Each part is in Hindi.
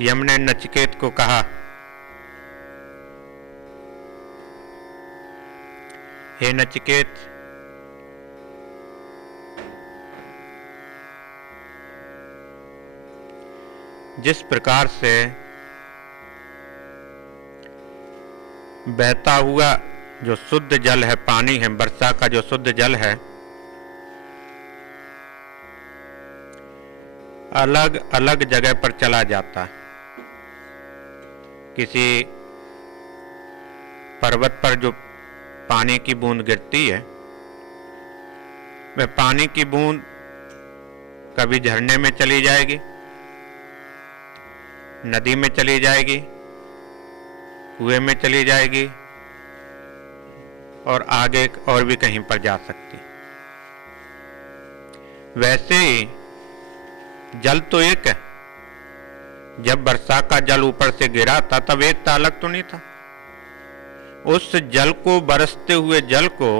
यम ने नचिकेत को कहा, हे नचिकेत, जिस प्रकार से बहता हुआ जो शुद्ध जल है, पानी है, वर्षा का जो शुद्ध जल है, अलग अलग जगह पर चला जाता है। किसी पर्वत पर जो पानी की बूंद गिरती है, वह पानी की बूंद कभी झरने में चली जाएगी, नदी में चली जाएगी, कुएं में चली जाएगी और आगे और भी कहीं पर जा सकती। वैसे ही जल तो एक है। जब वर्षा का जल ऊपर से गिरा था तब एक था, अलग तो नहीं था। उस जल को, बरसते हुए जल को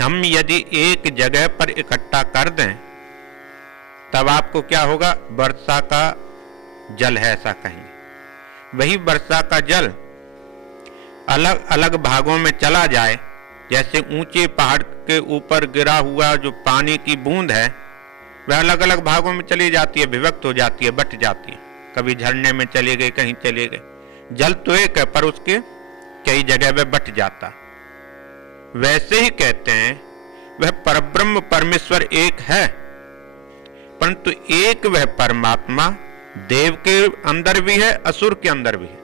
हम यदि एक जगह पर इकट्ठा कर दें तब आपको क्या होगा? वर्षा का जल है ऐसा कहेंगे। वही वर्षा का जल अलग अलग भागों में चला जाए, जैसे ऊंचे पहाड़ के ऊपर गिरा हुआ जो पानी की बूंद है वह अलग अलग भागों में चली जाती है, विभक्त हो जाती है, बट जाती है। कभी झरने में चले गए, कहीं चले गए। जल तो एक है पर उसके कई जगह वह बट जाता। वैसे ही कहते हैं वह परब्रह्म परमेश्वर एक है, परंतु एक वह परमात्मा देव के अंदर भी है, असुर के अंदर भी है।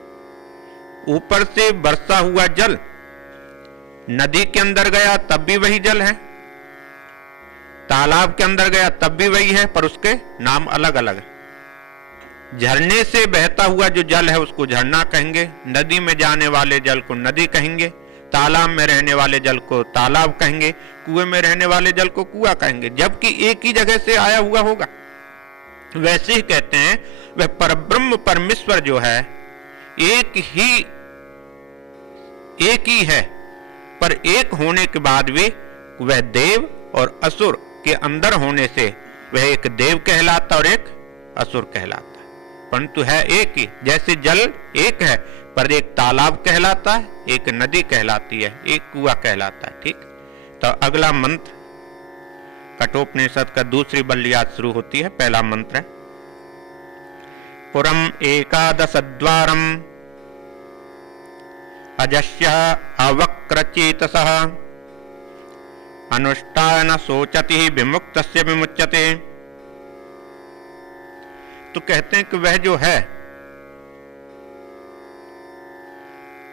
ऊपर से बरसा हुआ जल नदी के अंदर गया तब भी वही जल है, तालाब के अंदर गया तब भी वही है, पर उसके नाम अलग अलग है। झरने से बहता हुआ जो जल है उसको झरना कहेंगे, नदी में जाने वाले जल को नदी कहेंगे, तालाब में रहने वाले जल को तालाब कहेंगे, कुएं में रहने वाले जल को कुआं कहेंगे, जबकि एक ही जगह से आया हुआ होगा। वैसे ही कहते हैं वह परब्रह्म परमेश्वर जो है एक ही है, पर एक होने के बाद भी वह देव और असुर के अंदर होने से वह एक देव कहलाता और एक असुर कहलाता है, परंतु है एक ही। जैसे जल एक है पर एक तालाब कहलाता है, एक नदी कहलाती है, एक कुआं कहलाता है। ठीक, तो अगला मंत्र कठोपनिषद का दूसरी बल्लियात शुरू होती है। पहला मंत्र है पुरम एकादशद्वारम अजस्य अवक्रचेतसः अनुष्ठान सोचति विमुक्तस्य विमुच्यते। तो कहते हैं कि वह जो है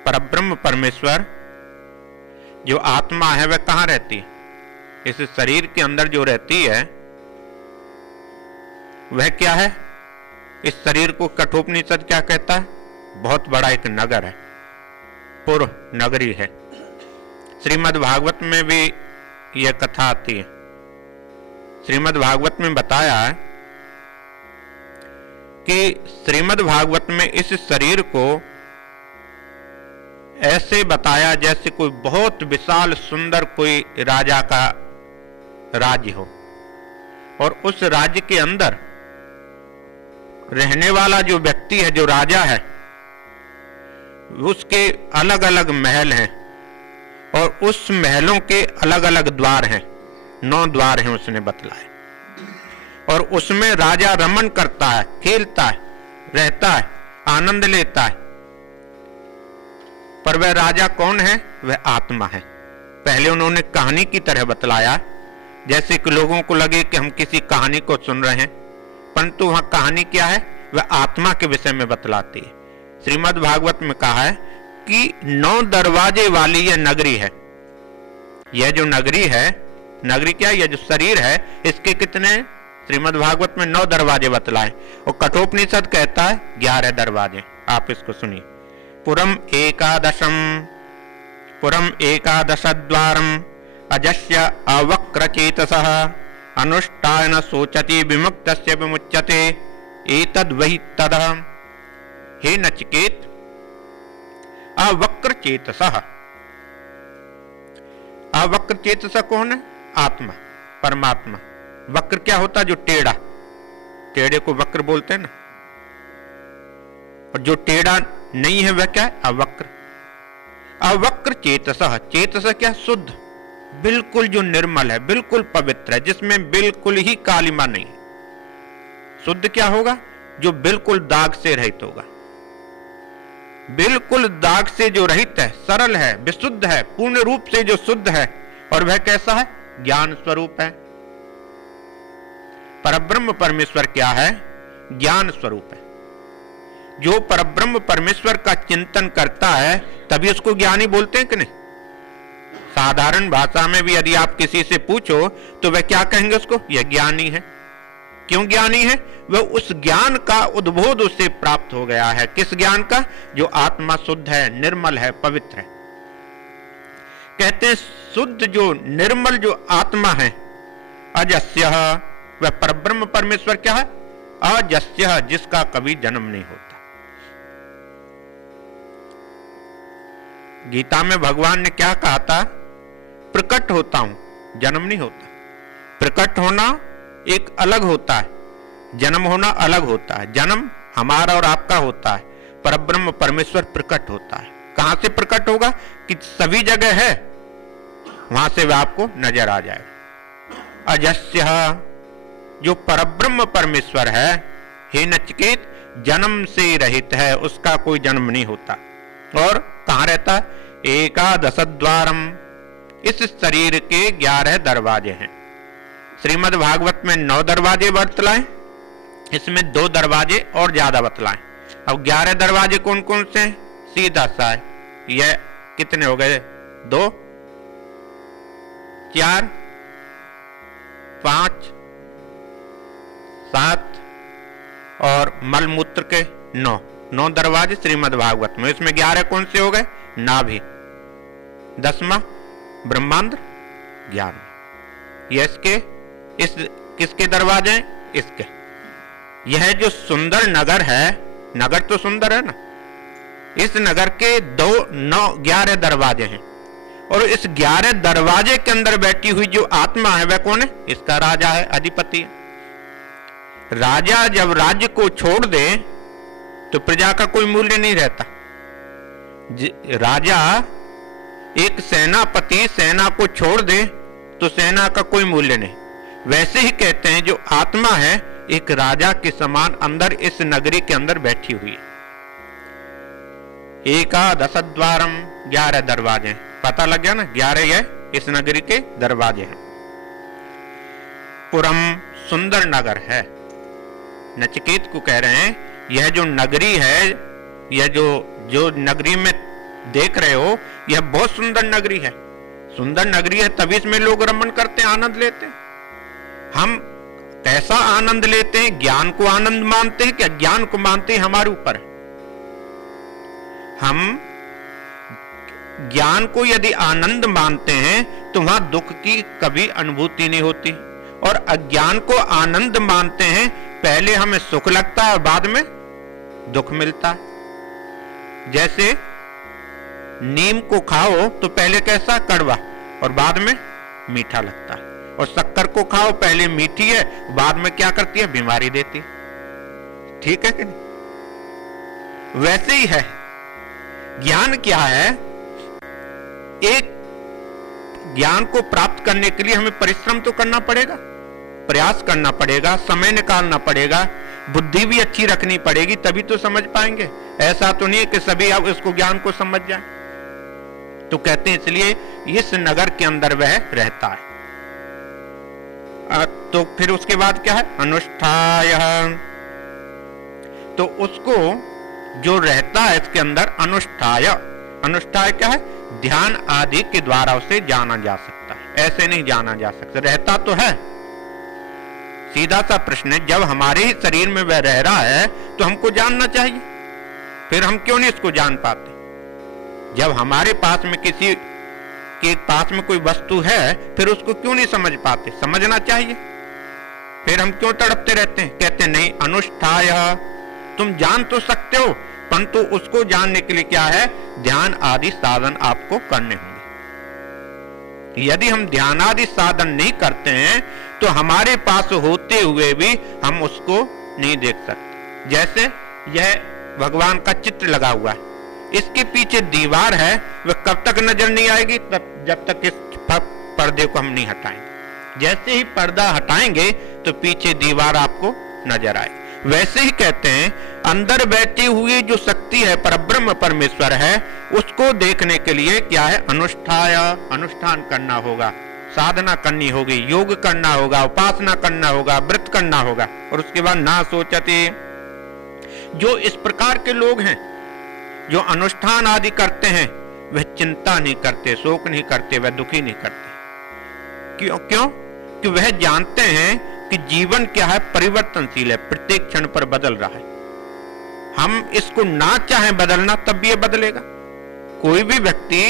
परब्रह्म परमेश्वर जो आत्मा है वह कहां रहती है? इस शरीर के अंदर जो रहती है वह क्या है? इस शरीर को कठोपनिषद क्या कहता है? बहुत बड़ा एक नगर है, पुर नगरी है। श्रीमद् भागवत में भी यह कथा आती है। श्रीमद् भागवत में बताया है कि श्रीमद् भागवत में इस शरीर को ऐसे बताया जैसे कोई बहुत विशाल सुंदर कोई राजा का राज्य हो, और उस राज्य के अंदर रहने वाला जो व्यक्ति है, जो राजा है, उसके अलग अलग महल हैं और उस महलों के अलग अलग द्वार हैं। 9 द्वार हैं उसने बतलाए, और उसमें राजा रमन करता है, खेलता है, रहता है, आनंद लेता है। पर वह राजा कौन है? वह आत्मा है। पहले उन्होंने कहानी की तरह बतलाया, जैसे कि लोगों को लगे कि हम किसी कहानी को सुन रहे हैं, परंतु वहां कहानी क्या है? वह आत्मा के विषय में बतलाती है। श्रीमद् भागवत में कहा है कि 9 दरवाजे वाली यह नगरी है। यह जो नगरी है, नगरी क्या? यह जो शरीर है, इसके कितने? श्रीमद् भागवत में 9 दरवाजे बतलाए, और कठोपनिषद कहता है 11 दरवाजे। आप इसको सुनिए। पुरम एकादशद्वारम अजस्य अवक्रचेतसः अनुष्ठान सोचति विमुक्तस्य विमुच्यते एतद् वही तदः। हे नचिकेत, अवक्रचेतसः, अवक्रचेतसः कौन है? आत्मा, परमात्मा। वक्र क्या होता? जो टेढ़ा, टेढ़े को वक्र बोलते हैं ना, और जो टेढ़ा नहीं है वह क्या है? अवक्र। अवक्र चेतसः, चेतस क्या? शुद्ध, बिल्कुल जो निर्मल है, बिल्कुल पवित्र है, जिसमें बिल्कुल ही कालिमा नहीं। शुद्ध क्या होगा? जो बिल्कुल दाग से रहित होगा, बिल्कुल दाग से जो रहित है, सरल है, विशुद्ध है, पूर्ण रूप से जो शुद्ध है। और वह कैसा है? ज्ञान स्वरूप है। परब्रह्म परमेश्वर क्या है? ज्ञान स्वरूप है। जो परब्रह्म परमेश्वर का चिंतन करता है तभी उसको ज्ञानी बोलते हैं कि नहीं? साधारण भाषा में भी यदि आप किसी से पूछो तो वह क्या कहेंगे उसको? यह ज्ञानी है। क्यों ज्ञानी है? वह उस ज्ञान का उद्बोध उसे प्राप्त हो गया है। किस ज्ञान का? जो आत्मा शुद्ध है, निर्मल है, पवित्र है। कहते हैं शुद्ध जो निर्मल जो आत्मा है, अजस्यः, वह परब्रह्म परमेश्वर क्या है? अजस्यः, जिसका कभी जन्म नहीं होता। गीता में भगवान ने क्या कहा था? प्रकट होता हूं, जन्म नहीं होता। प्रकट होना एक अलग होता है, जन्म होना अलग होता है। जन्म हमारा और आपका होता है, परब्रह्म परमेश्वर प्रकट होता है। कहां से प्रकट होगा? कि सभी जगह है, वहां से वह आपको नजर आ जाएगा। अजस्यः, जो परब्रह्म परमेश्वर है, हे नचिकेत, जन्म से रहित है, उसका कोई जन्म नहीं होता। और कहां रहता है? एकादश द्वारम, इस शरीर के 11 दरवाजे हैं। श्रीमद् भागवत में 9 दरवाजे बतलाएं, इसमें 2 दरवाजे और ज्यादा बतलाएं। अब 11 दरवाजे कौन कौन से हैं? सीधा सा है, यह कितने हो गए? 2, 4, 5, 7 और मलमूत्र के 9 दरवाजे श्रीमद् भागवत में। इसमें 11 कौन से हो गए? नाभि, 10वां ब्रह्मांड ज्ञान। ये इसके इस किसके दरवाजे हैं? इसके। यह जो सुंदर नगर है, नगर तो सुंदर है ना, इस नगर के 11 दरवाजे हैं। और इस 11 दरवाजे के अंदर बैठी हुई जो आत्मा है वह कौन है? इसका राजा है, अधिपति है। राजा जब राज्य को छोड़ दे तो प्रजा का कोई मूल्य नहीं रहता। राजा, एक सेनापति सेना को छोड़ दे तो सेना का कोई मूल्य नहीं। वैसे ही कहते हैं जो आत्मा है एक राजा के समान अंदर इस नगरी के अंदर बैठी हुई है। एकादश द्वारम, 11 दरवाजे। पता लग गया ना? 11 ये इस नगरी के दरवाजे हैं। पुरम, सुंदर नगर है। नचिकेत को कह रहे हैं यह जो नगरी है, यह जो नगरी में देख रहे हो, यह बहुत सुंदर नगरी है। सुंदर नगरी है तभी इसमें लोग रमण करते हैं, आनंद लेते हैं। हम कैसा आनंद लेते हैं? ज्ञान को आनंद मानते हैं कि अज्ञान को मानते हैं, हमारे ऊपर है। हम ज्ञान को यदि आनंद मानते हैं तो वहां दुख की कभी अनुभूति नहीं होती, और अज्ञान को आनंद मानते हैं, पहले हमें सुख लगता है और बाद में दुख मिलता है। जैसे नीम को खाओ तो पहले कैसा? कड़वा, और बाद में मीठा लगता है। और शक्कर को खाओ, पहले मीठी है, बाद में क्या करती है? बीमारी देती है। ठीक है कि नहीं? वैसे ही है ज्ञान। क्या है? एक ज्ञान को प्राप्त करने के लिए हमें परिश्रम तो करना पड़ेगा, प्रयास करना पड़ेगा, समय निकालना पड़ेगा, बुद्धि भी अच्छी रखनी पड़ेगी, तभी तो समझ पाएंगे। ऐसा तो नहीं है कि सभी आप इसको ज्ञान को समझ जाए। तो कहते हैं इसलिए इस नगर के अंदर वह रहता है। तो फिर उसके बाद क्या है? अनुष्ठाय, तो उसको जो रहता है इसके अंदर, अनुष्ठाय। अनुष्ठाय क्या है? ध्यान आदि के द्वारा उसे जाना जा सकता है, ऐसे नहीं जाना जा सकता। रहता तो है। सीधा सा प्रश्न है, जब हमारे ही शरीर में वह रह रहा है तो हमको जानना चाहिए, फिर हम क्यों नहीं इसको जान पाते? जब हमारे पास में किसी के पास में कोई वस्तु है फिर उसको क्यों नहीं समझ पाते? समझना चाहिए। फिर हम क्यों तड़पते रहते हैं? कहते नहीं, अनुष्ठाय, तुम जान तो सकते हो, परंतु उसको जानने के लिए क्या है? ध्यान आदि साधन आपको करने होंगे। यदि हम ध्यान आदि साधन नहीं करते हैं तो हमारे पास होते हुए भी हम उसको नहीं देख सकते। जैसे यह भगवान का चित्र लगा हुआ है, इसके पीछे दीवार है, वह कब तक नजर नहीं आएगी? तब जब तक इस पर्दे को हम नहीं हटाएंगे। जैसे ही पर्दा हटाएंगे तो पीछे दीवार आपको नजर आएगी। वैसे ही कहते हैं अंदर बैठी हुई जो शक्ति है, परब्रह्म परमेश्वर है, उसको देखने के लिए क्या है? अनुष्ठान करना होगा, साधना करनी होगी, योग करना होगा, उपासना करना होगा, व्रत करना होगा। और उसके बाद ना सोचते, जो इस प्रकार के लोग हैं जो अनुष्ठान आदि करते हैं, वह चिंता नहीं करते, शोक नहीं करते, वह दुखी नहीं करते। क्यों? कि वह जानते हैं कि जीवन क्या है? परिवर्तनशील है, प्रत्येक क्षण पर बदल रहा है। हम इसको ना चाहें बदलना, तब भी ये बदलेगा। कोई भी व्यक्ति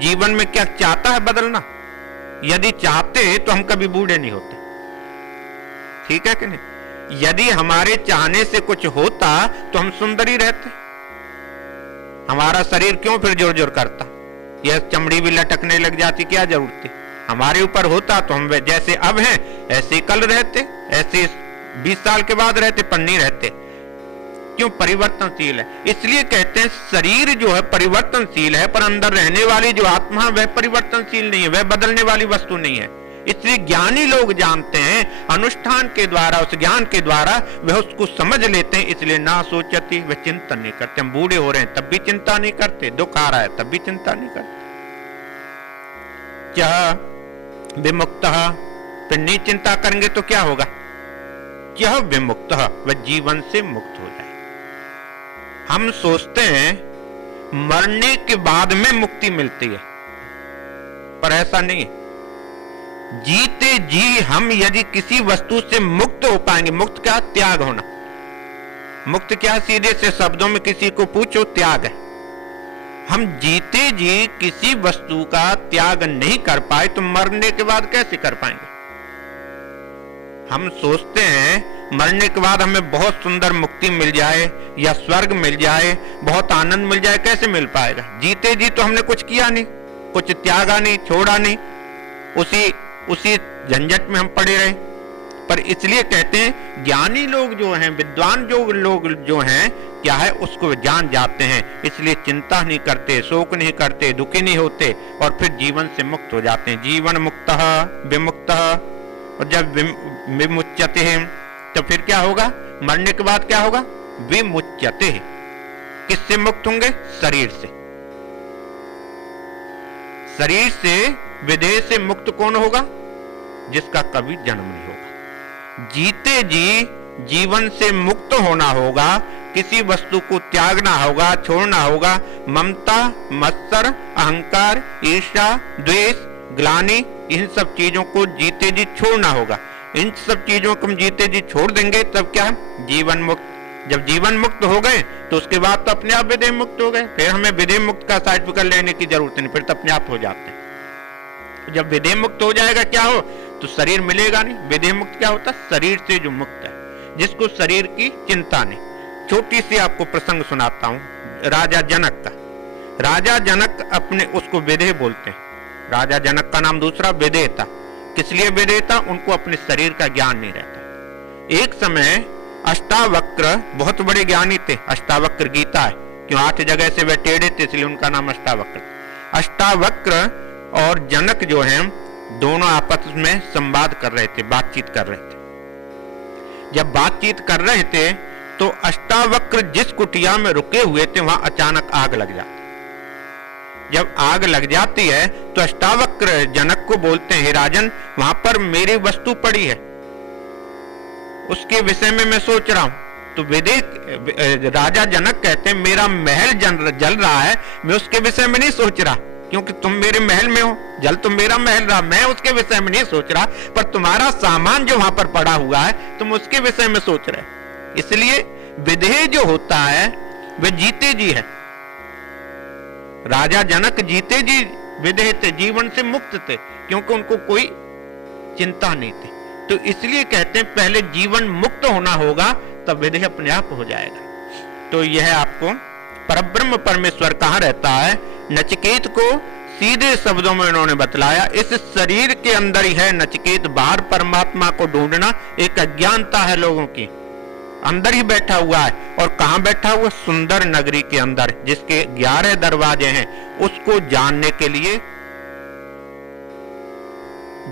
जीवन में क्या चाहता है? बदलना। यदि चाहते तो हम कभी बूढ़े नहीं होते, ठीक है कि नहीं? यदि हमारे चाहने से कुछ होता तो हम सुंदर ही रहते। हमारा शरीर क्यों फिर जोर जोर करता? यह चमड़ी भी लटकने लग जाती, क्या जरूरत थी? हमारे ऊपर होता तो हम जैसे अब हैं ऐसे कल रहते, ऐसे 20 साल के बाद रहते, पर नहीं रहते। क्यों? परिवर्तनशील है। इसलिए कहते हैं शरीर जो है परिवर्तनशील है, पर अंदर रहने वाली जो आत्मा वह परिवर्तनशील नहीं है, वह बदलने वाली वस्तु नहीं है। इसलिए ज्ञानी लोग जानते हैं, अनुष्ठान के द्वारा, उस ज्ञान के द्वारा वह उसको समझ लेते हैं। इसलिए ना सोचती, वह चिंतन नहीं करते। हम बूढ़े हो रहे हैं तब भी चिंता नहीं करते, दुख आ रहा है तब भी चिंता नहीं करते। क्या विमुक्त, फिर नहीं चिंता करेंगे तो क्या होगा? यह विमुक्त, वह जीवन से मुक्त हो जाए। हम सोचते हैं मरने के बाद में मुक्ति मिलती है, पर ऐसा नहीं है। जीते जी हम यदि किसी वस्तु से मुक्त हो पाएंगे, मुक्त क्या? त्याग होना। मुक्त क्या? सीधे से शब्दों में किसी को पूछो, त्याग है। हम जीते जी किसी वस्तु का त्याग नहीं कर पाए तो मरने के बाद कैसे कर पाएंगे? हम सोचते हैं मरने के बाद हमें बहुत सुंदर मुक्ति मिल जाए या स्वर्ग मिल जाए, बहुत आनंद मिल जाए, कैसे मिल पाएगा? जीते जी तो हमने कुछ किया नहीं, कुछ त्यागा नहीं, छोड़ा नहीं, उसी झंझट में हम पड़े रहे। पर इसलिए कहते हैं ज्ञानी लोग जो हैं, विद्वान जो लोग जो हैं, क्या है? उसको जान जाते हैं, इसलिए चिंता नहीं करते, शोक नहीं करते, दुखी नहीं होते, और फिर जीवन से मुक्त हो जाते हैं। जीवन मुक्त विमुक्त, और जब विमुच्यते हैं तो फिर क्या होगा? मरने के बाद क्या होगा? विमुच्यते। किससे मुक्त होंगे? शरीर से। शरीर से, विदेह से मुक्त कौन होगा? जिसका कभी जन्म नहीं होगा। जीते जी जीवन से मुक्त होना होगा, किसी वस्तु को त्यागना होगा, छोड़ना होगा। ममता, मत्सर, अहंकार, ईर्ष्या, द्वेष, ग्लानि, इन सब चीजों को जीते जी छोड़ना होगा। इन सब चीजों को हम जीते जी छोड़ देंगे तब क्या? जीवन मुक्त। जब जीवन मुक्त हो गए तो उसके बाद तो अपने आप विदेह मुक्त हो गए, फिर हमें विदेह मुक्त का सर्टिफिकेट लेने की जरूरत नहीं, फिर तो अपने आप हो जाते हैं। जब विदेह मुक्त हो जाएगा क्या हो? तो शरीर मिलेगा नहीं। विदेह मुक्त क्या होता? शरीर से जो मुक्त है, जिसको शरीर की चिंता नहीं। छोटी सी आपको प्रसंग सुनाता हूं, राजा जनक का। राजा जनक अपने उसको विदेह बोलते हैं। राजा जनक का नाम दूसरा विदेह था। किस लिए विदेह था? उनको अपने शरीर का ज्ञान नहीं रहता। एक समय अष्टावक्र बहुत बड़े ज्ञानी थे। अष्टावक्र गीता है, क्यों? 8 जगह से वे टेढ़े थे, इसलिए उनका नाम अष्टावक्र। अष्टावक्र और जनक जो हैं दोनों आपस में संवाद कर रहे थे, बातचीत कर रहे थे। जब बातचीत कर रहे थे तो अष्टावक्र जिस कुटिया में रुके हुए थे वहां अचानक आग लग जाती। जब आग लग जाती है तो अष्टावक्र जनक को बोलते हैं, हे राजन, वहां पर मेरी वस्तु पड़ी है, उसके विषय में मैं सोच रहा हूं। तो राजा जनक कहते हैं, मेरा महल जल रहा है, मैं उसके विषय में नहीं सोच रहा, क्योंकि तुम मेरे महल में हो, जल तो मेरा महल रहा, मैं उसके विषय में नहीं सोच रहा, पर तुम्हारा सामान जो वहां पर पड़ा हुआ है तुम उसके विषय में सोच रहे। इसलिए विदेह जो होता है वह जीते जी है। राजा जनक जीते जी विदेह थे, जीवन से मुक्त थे, क्योंकि उनको कोई चिंता नहीं थी। तो इसलिए कहते हैं पहले जीवन मुक्त होना होगा, तब विदेह अपने आप हो जाएगा। तो यह आपको परब्रह्म परमेश्वर कहाँ रहता है? नचिकेत को सीधे शब्दों में उन्होंने बतलाया, इस शरीर के अंदर ही है नचिकेत। बाहर परमात्मा को ढूंढना एक अज्ञानता है लोगों की। अंदर ही बैठा हुआ है। और कहां बैठा हुआ? सुंदर नगरी के अंदर, जिसके 11 दरवाजे हैं। उसको जानने के लिए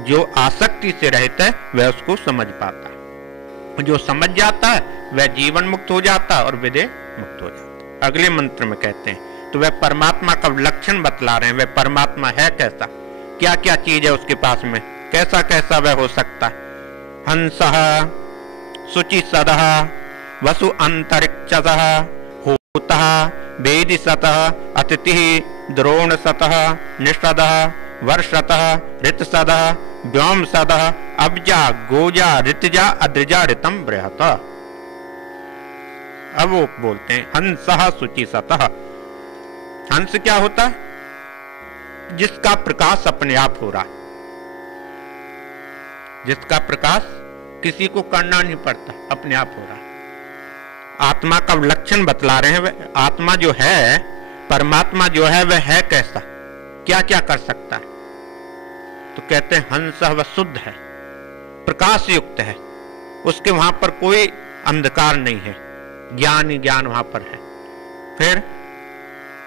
जो आसक्ति से रहता है वह उसको समझ पाता है। जो समझ जाता है वह जीवन मुक्त हो जाता है और विदेह मुक्त हो जाता है। अगले मंत्र में कहते हैं, तो वह परमात्मा का लक्षण बतला रहे हैं। वह परमात्मा है कैसा, क्या क्या चीज है उसके पास में, कैसा कैसा वह हो सकता है। हंसः शुचि सदः वसु अंतरिक्षसः होतः वेदिसतः अतिथिः द्रोणसतः निषदः वर्षतः ऋतसदः व्योमसदः अब्जा गोजा ऋतजा अद्रिजा ऋतम बृहत। अब वो बोलते हैं हंसः शुचि सतः। हंस क्या होता है? जिसका प्रकाश अपने आप हो रहा है, जिसका प्रकाश किसी को करना नहीं पड़ता, अपने आप हो रहा है। आत्मा का लक्षण बतला रहे हैं। वह आत्मा जो है, परमात्मा जो है, वह है कैसा, क्या क्या कर सकता है। तो कहते हैं हंस वह शुद्ध है, प्रकाश युक्त है, उसके वहां पर कोई अंधकार नहीं है, ज्ञान ही ज्ञान वहां पर है। फिर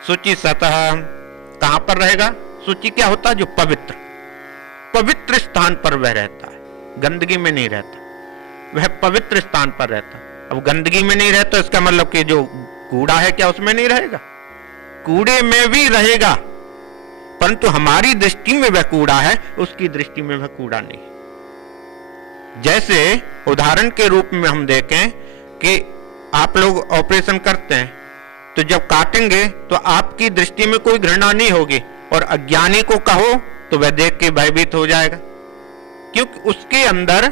शुचि सतह, कहां पर रहेगा? शुचि क्या होता है? जो पवित्र, पवित्र स्थान पर वह रहता है, गंदगी में नहीं रहता, वह पवित्र स्थान पर रहता। अब गंदगी में नहीं रहता, इसका मतलब कि जो कूड़ा है क्या उसमें नहीं रहेगा? कूड़े में भी रहेगा, परंतु हमारी दृष्टि में वह कूड़ा है, उसकी दृष्टि में वह कूड़ा नहीं। जैसे उदाहरण के रूप में हम देखें कि आप लोग ऑपरेशन करते हैं, तो जब काटेंगे तो आपकी दृष्टि में कोई घृणा नहीं होगी, और अज्ञानी को कहो तो वह देख के भयभीत हो जाएगा, क्योंकि उसके अंदर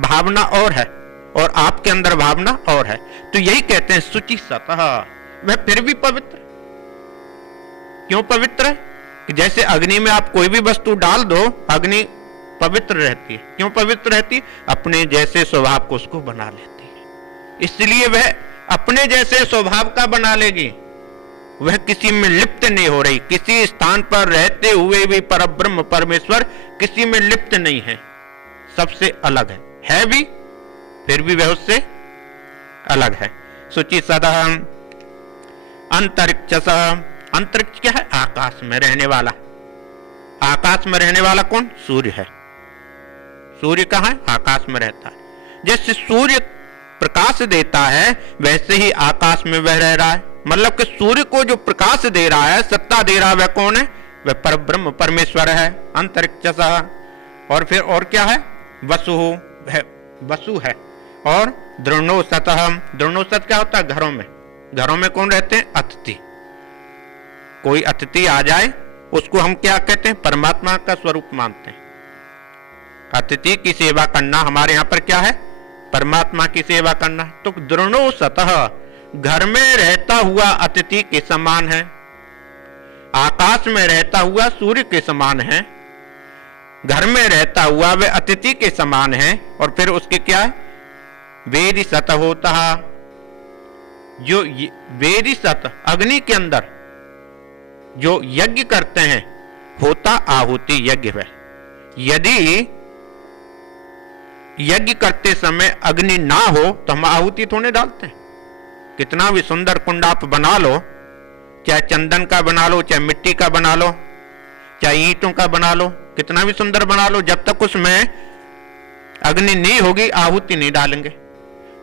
भावना और है और आपके अंदर भावना और है। तो यही कहते हैं शुचि सतह, वह फिर भी पवित्र। क्यों पवित्र है? कि जैसे अग्नि में आप कोई भी वस्तु डाल दो, अग्नि पवित्र रहती है। क्यों पवित्र रहती है? अपने जैसे स्वभाव को उसको बना लेती है, इसलिए वह अपने जैसे स्वभाव का बना लेगी, वह किसी में लिप्त नहीं हो रही। किसी स्थान पर रहते हुए भी परब्रह्म परमेश्वर किसी में लिप्त नहीं है, सबसे अलग है भी, फिर भी वह उससे अलग है। शुचि सदा अंतरिक्ष, अंतरिक्ष क्या है? आकाश में रहने वाला। आकाश में रहने वाला कौन? सूर्य है। सूर्य कहाँ है? आकाश में रहता है। जैसे सूर्य प्रकाश देता है, वैसे ही आकाश में वह रह रहा है। मतलब कि सूर्य को जो प्रकाश दे रहा है, सत्ता दे रहा है, वह कौन है? वह परब्रह्म परमेश्वर है। अंतरिक्ष, और फिर और क्या है? वसु है, वसु है। और द्रोणोसतः, द्रोणोसत क्या होता है? घरों में। घरों में कौन रहते हैं? अतिथि। कोई अतिथि आ जाए उसको हम क्या कहते हैं? परमात्मा का स्वरूप मानते हैं। अतिथि की सेवा करना हमारे यहाँ पर क्या है? परमात्मा की सेवा करना। तो द्रोणोसतः, घर में रहता हुआ अतिथि के समान है, आकाश में रहता हुआ सूर्य के समान है, घर में रहता हुआ वह अतिथि के समान है। और फिर उसके क्या है? वेदी सत होता, जो वेदी सत अग्नि के अंदर जो यज्ञ करते हैं, होता आहुति यज्ञ है। यदि यज्ञ करते समय अग्नि ना हो तो हम आहुति थोड़े डालते हैं। कितना भी सुंदर कुंड आप बना लो, चाहे चंदन का बना लो, चाहे मिट्टी का बना लो, चाहे ईंटों का बना लो, कितना भी सुंदर बना लो, जब तक उसमें अग्नि नहीं होगी आहुति नहीं डालेंगे।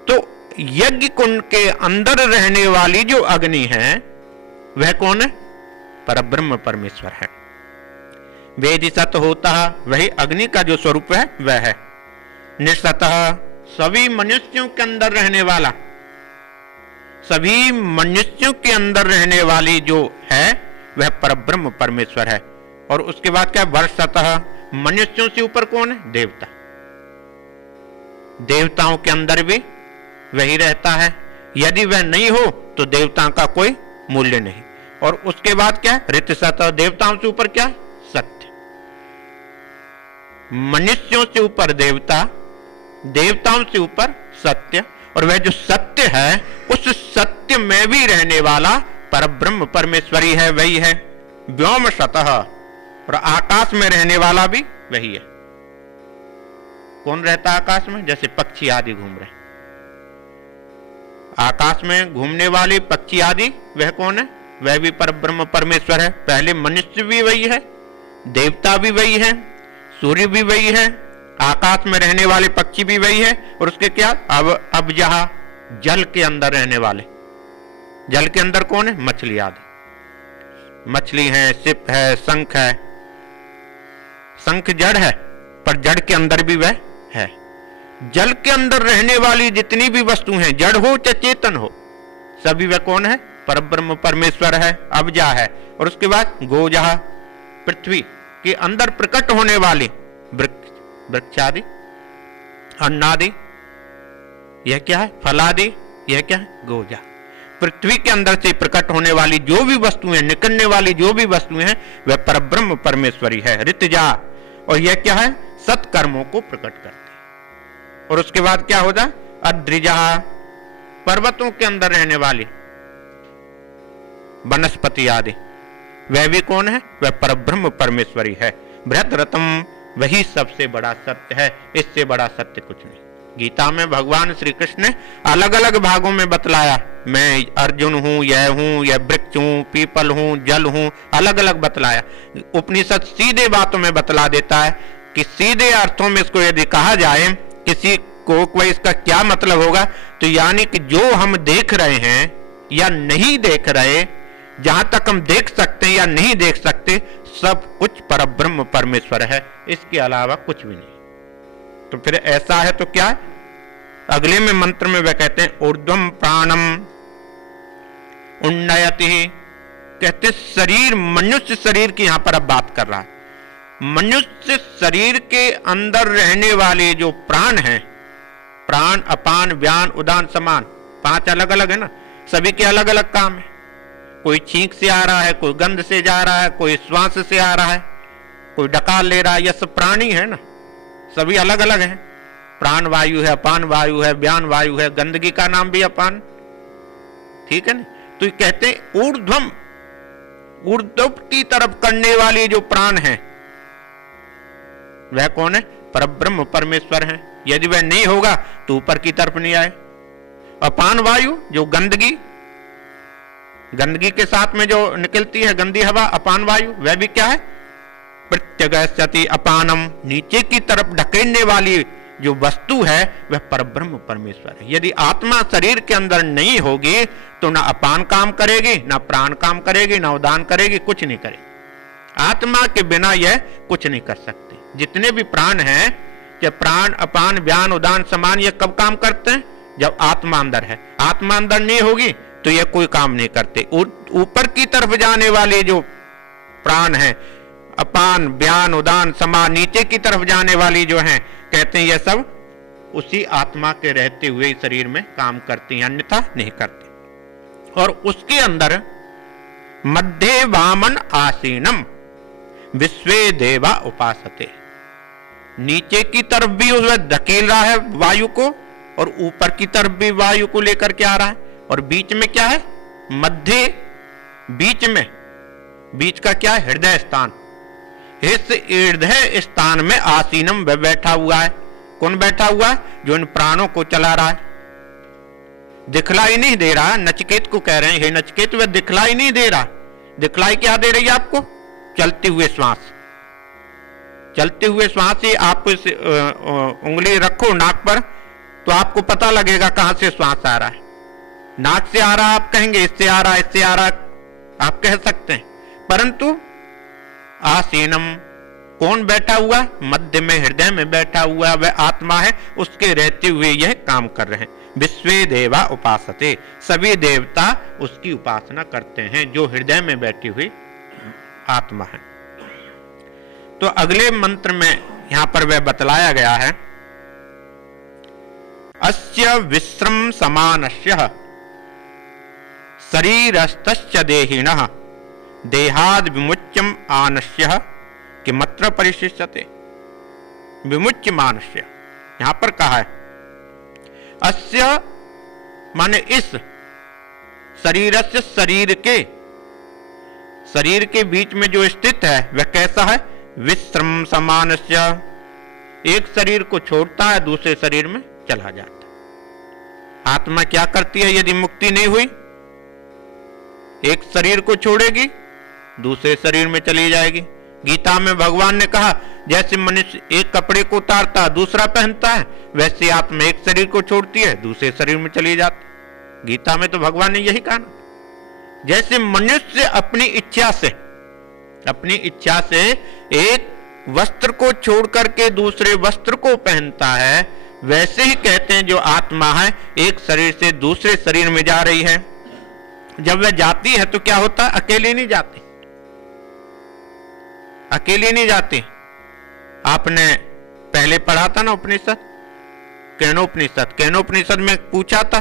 तो यज्ञ कुंड के अंदर रहने वाली जो अग्नि है वह कौन है? परब्रह्म परमेश्वर है। वेदी सत होता, वही अग्नि का जो स्वरूप है वह है। निसतः, सभी मनुष्यों के अंदर रहने वाला, सभी मनुष्यों के अंदर रहने वाली जो है वह परब्रह्म परमेश्वर है। और उसके बाद क्या? वर्षतः, मनुष्यों से ऊपर कौन है? देवता। देवताओं के अंदर भी वही रहता है। यदि वह नहीं हो तो देवताओं का कोई मूल्य नहीं। और उसके बाद क्या? ऋतसतः, देवताओं से ऊपर क्या? सत्य। मनुष्यों से ऊपर देवता, देवताओं से ऊपर सत्य, और वह जो सत्य है उस सत्य में भी रहने वाला परब्रह्म परमेश्वरी है, वही है। व्योम सतः, और आकाश में रहने वाला भी वही है। कौन रहता है आकाश में? जैसे पक्षी आदि घूम रहे, आकाश में घूमने वाले पक्षी आदि वह कौन है? वह भी परब्रह्म परमेश्वर है। पहले मनुष्य भी वही है, देवता भी वही है, सूर्य भी वही है, आकाश में रहने वाले पक्षी भी वही है, और उसके क्या अब जहां जल के अंदर रहने वाले, जल के अंदर कौन है? मछली आदि, मछली है, सिप है, शंख है। शंख जड़ है पर जड़ के अंदर भी वह है। जल के अंदर रहने वाली जितनी भी वस्तु हैं, जड़ हो चाहे चेतन हो, सभी वह कौन है? परब्रह्म परमेश्वर है, अब्जा है। और उसके बाद गोजहा, पृथ्वी के अंदर प्रकट होने वाली वृक्ष आदि, अन्न आदि, यह क्या है? फल आदि, यह क्या है? गोजा। पृथ्वी के अंदर से प्रकट होने वाली जो भी वस्तुएं, निकलने वाली जो भी वस्तुएं हैं, वह परब्रह्म परमेश्वरी है, ऋतजा। और यह क्या है? सत्कर्मों को प्रकट करते हैं। और उसके बाद क्या होता? अद्रिजा, पर्वतों के अंदर रहने वाली वनस्पति आदि, वह भी कौन है? वह परब्रह्म परमेश्वरी है। बृहद्रतम, वही सबसे बड़ा सत्य है, इससे बड़ा सत्य कुछ नहीं। गीता में भगवान श्री कृष्ण ने अलग अलग भागों में बतलाया, मैं अर्जुन हूं, यह वृक्ष हूं, पीपल हूं, जल हूं, अलग अलग बतलाया। उपनिषद सीधे बातों में बतला देता है कि सीधे अर्थों में इसको यदि कहा जाए किसी को, कोई इसका क्या मतलब होगा, तो यानी कि जो हम देख रहे हैं या नहीं देख रहे, जहां तक हम देख सकते हैं या नहीं देख सकते, सब कुछ परब्रह्म परमेश्वर है, इसके अलावा कुछ भी नहीं। तो फिर ऐसा है तो क्या है? अगले में मंत्र में वह कहते हैं ऊर्ध्वम प्राणम उन्नयति, कहते शरीर, मनुष्य शरीर की यहां पर अब बात कर रहा है। मनुष्य शरीर के अंदर रहने वाले जो प्राण हैं, प्राण, अपान, व्यान, उदान, समान, 5 अलग अलग है ना, सभी के अलग अलग काम है। कोई छींक से आ रहा है, कोई गंध से जा रहा है, कोई श्वास से आ रहा है, कोई डकार ले रहा है, यह सब प्राणी है ना, सभी अलग अलग हैं। प्राण वायु है, अपान वायु है, व्यान वायु है, गंदगी का नाम भी अपान, ठीक है ना। तो कहते हैं ऊर्ध्वम, ऊर्ध्व की तरफ करने वाली जो प्राण है वह कौन है? परब्रह्म परमेश्वर है। यदि वह नहीं होगा तो ऊपर की तरफ नहीं आए। अपान वायु, जो गंदगी, गंदगी के साथ में जो निकलती है गंदी हवा, अपान वायु, वह भी क्या है? प्रत्यगस्यति अपानम, नीचे की तरफ ढकेलने वाली जो वस्तु है वह परब्रह्म परमेश्वर है। यदि आत्मा शरीर के अंदर नहीं होगी तो ना अपान काम करेगी, ना प्राण काम करेगी, ना उदान करेगी, कुछ नहीं करेगी। आत्मा के बिना यह कुछ नहीं कर सकती। जितने भी प्राण हैं, कि प्राण, अपान, व्यान, उदान, समान, ये कब काम करते हैं? जब आत्मा अंदर है। आत्मा अंदर नहीं होगी तो ये कोई काम नहीं करते। ऊपर की तरफ जाने वाले जो प्राण हैं, अपान, व्यान, उदान, समान, नीचे की तरफ जाने वाली जो हैं, कहते हैं ये सब उसी आत्मा के रहते हुए शरीर में काम करती हैं, अन्यथा नहीं करती। और उसके अंदर मध्य वामन आसीनम विश्वे देवा उपासते, नीचे की तरफ भी वह धकेल रहा है वायु को, और ऊपर की तरफ भी वायु को लेकर के आ रहा है। और बीच में क्या है? मध्य, बीच में, बीच का क्या है? हृदय स्थान। इस हृदय स्थान में आसीनम वह बैठा हुआ है। कौन बैठा हुआ है? जो इन प्राणों को चला रहा है। दिखलाई नहीं दे रहा। नचिकेत को कह रहे हैं, हे नचिकेत, वह दिखलाई नहीं दे रहा। दिखलाई क्या दे रही है आपको? चलते हुए श्वास। चलते हुए श्वास से आप इस उंगली रखो नाक पर तो आपको पता लगेगा कहां से श्वास आ रहा है। नाक से आ रहा आप कहेंगे, इससे आ रहा, इससे आ रहा आप कह सकते हैं, परंतु आसीनम, कौन बैठा हुआ? मध्य में, हृदय में बैठा हुआ वह आत्मा है, उसके रहते हुए यह काम कर रहे हैं। विश्वे देवा उपासते, सभी देवता उसकी उपासना करते हैं, जो हृदय में बैठी हुई आत्मा है। तो अगले मंत्र में यहां पर वह बतलाया गया है, अस्य विश्रम समानस्य शरीरस्तस्य देहिनः देहाद विमुच्यम आनस्य किमत्र परिशिष्यते। विमुच्य मानस्य यहां पर कहा है, अस्य माने इस, शरीरस्य, शरीर के बीच में जो स्थित है वह कैसा है? विश्रम समानस्य, एक शरीर को छोड़ता है दूसरे शरीर में चला जाता है। आत्मा क्या करती है यदि मुक्ति नहीं हुई? एक शरीर को छोड़ेगी, दूसरे शरीर में चली जाएगी। गीता में भगवान ने कहा जैसे मनुष्य एक कपड़े को उतारता है दूसरा पहनता है, वैसे आत्मा एक शरीर को छोड़ती है दूसरे शरीर में चली जाती। गीता में तो भगवान ने यही कहा ना। जैसे मनुष्य अपनी इच्छा से एक वस्त्र को छोड़ करके दूसरे वस्त्र को पहनता है, वैसे ही कहते हैं जो आत्मा है एक शरीर से दूसरे शरीर में जा रही है। जब वह जाती है तो क्या होता है? अकेले नहीं जाती, अकेले नहीं जाती। आपने पहले पढ़ा था ना उपनिषद, केनोपनिषद में पूछा था,